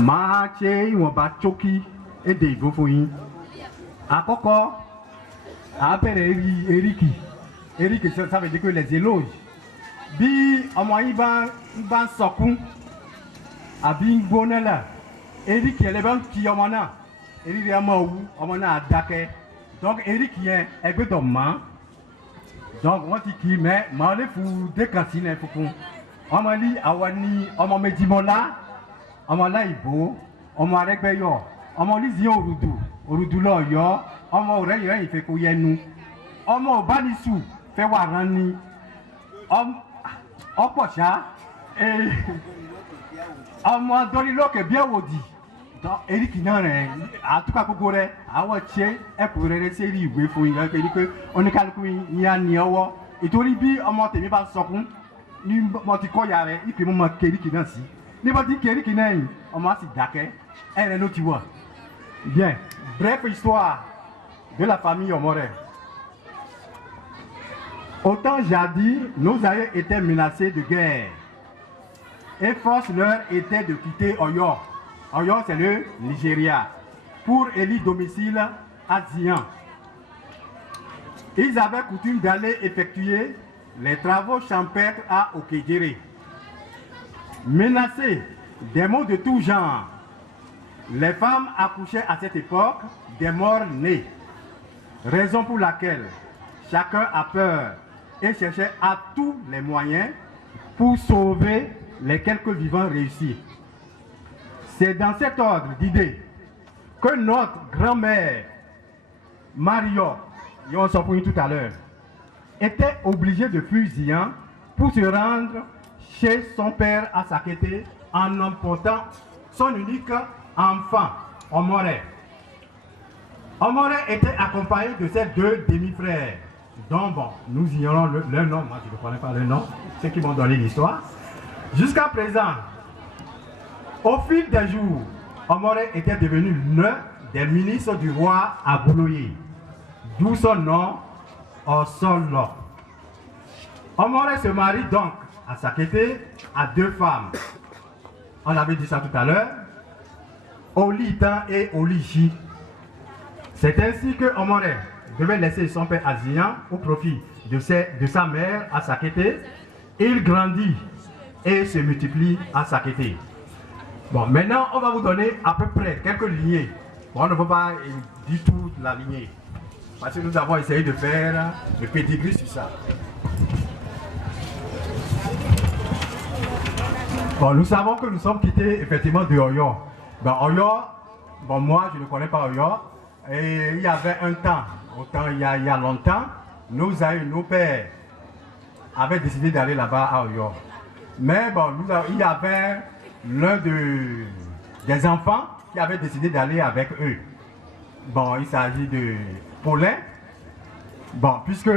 Mache won ba choki et de igo fún yín. Àkọ́kọ́ a bẹ̀rẹ̀ eriki ça veut dire que les éloges. Bí ọmọ yín bá ń sọkún àbí ń gbóná là eriki ẹ lè bá ń kí ọmọ náà eriri ọmọ òwú ọmọ náà dákẹ́ donc eriki yẹn ẹgbẹ́ tó mọ́ donc wọ́n ti kì í mẹ́ màá lè fún dékànsí náà fúnfún ọmọ ní àwọn ní ọmọ méjìmọ́lá ọmọ láìbó ọmọ arẹ́gbẹ́yọ̀ ọmọ olùzíyàn òrùdù lọ́yọ́ ọmọ òrẹ́yìn ìfẹ́kọ̀ yẹnu ọmọ òbánisù fẹ́ wà rán ni ọ̀pọ̀ṣá ọmọ dọ́nilókè bí ẹ̀wòdì eriki náà rẹ̀ àtúkà gbogbo rẹ̀ àwọn ṣe ẹ̀kúnrẹ́rẹ́ sí rí ìwé fún yín pé pé oníkálukú yín á ní ọwọ́ ìtorí bí ọmọ tèmi bá sọkún ní mo ti kọ́ ya rẹ̀ ìpè mo mọ keriki náà sí níbo tí keriki náà yìí ọmọ á sì dákẹ́ ẹ̀rẹ̀ ló ti wọ̀. Bien, bref histoire de la famille Omoré. Autant jadis, nos aïeux étaient menacés de guerre. Et force leur était de quitter Oyo. Oyo, c'est le Nigeria. Pour élire domicile à Zian. Ils avaient coutume d'aller effectuer les travaux champêtres à Okedjere. Menacés des maux de tout genre, les femmes accouchaient à cette époque des morts-nés. Raison pour laquelle chacun a peur et cherchait à tous les moyens pour sauver les quelques vivants réussis. C'est dans cet ordre d'idées que notre grand-mère, Mario, on s'en fout tout à l'heure, était obligée de fuir Zian pour se rendre chez son père à Sakété en emportant son unique enfant, Omoré. Omoré était accompagné de ses deux demi-frères, dont bon, nous ignorons leur nom, moi je ne connais pas leur nom, ceux qui m'ont donné l'histoire. Jusqu'à présent, au fil des jours, Omoré était devenu l'un des ministres du roi à Bouloye, d'où son nom, Osolo. Omoré se marie donc à Sakété à deux femmes. On avait dit ça tout à l'heure. Olitan et Olichi. C'est ainsi que Omoré devait laisser son père Azian au profit de sa mère à Sakété. Il grandit et se multiplie à Sakété. Bon, maintenant, on va vous donner à peu près quelques lignées. Bon, on ne peut pas du tout la lignée. Parce que nous avons essayé de faire le pédigree sur ça. Bon, nous savons que nous sommes quittés effectivement de Oyo. Ben, Oyo, bon, moi je ne connais pas Oyo. Et il y avait un temps, autant il y a longtemps, nos pères avaient décidé d'aller là-bas à Oyo. Mais bon, il y avait l'un des enfants qui avait décidé d'aller avec eux. Bon, il s'agit de Paulin. Bon, puisque